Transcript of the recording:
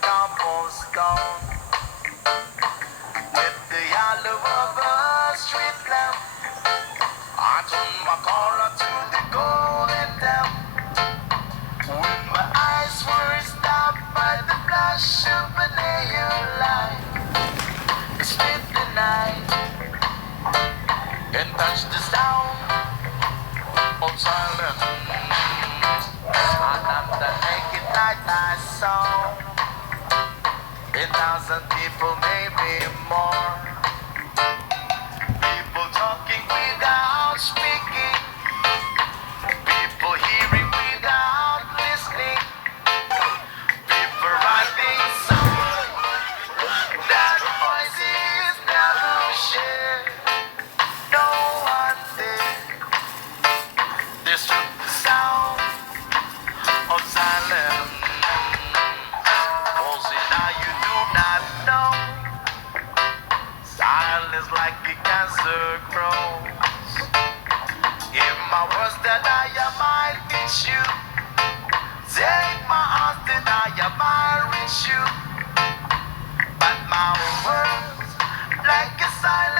cobblestone with the yellow of a street lamp. I turn my collar to the golden damp. When my eyes were stopped by the flash of a neon light, it's midnight and touch the sound of silence. And on the naked night I saw 1,000 people, maybe more. People talking without speaking. People hearing without listening. People writing songs that voices never share. No one did. This took the sound of silence. Oh, see now you do not know. Silence like a cancer grows. If my words that I might reach you, take my arms that I might reach you. But my words like a silence.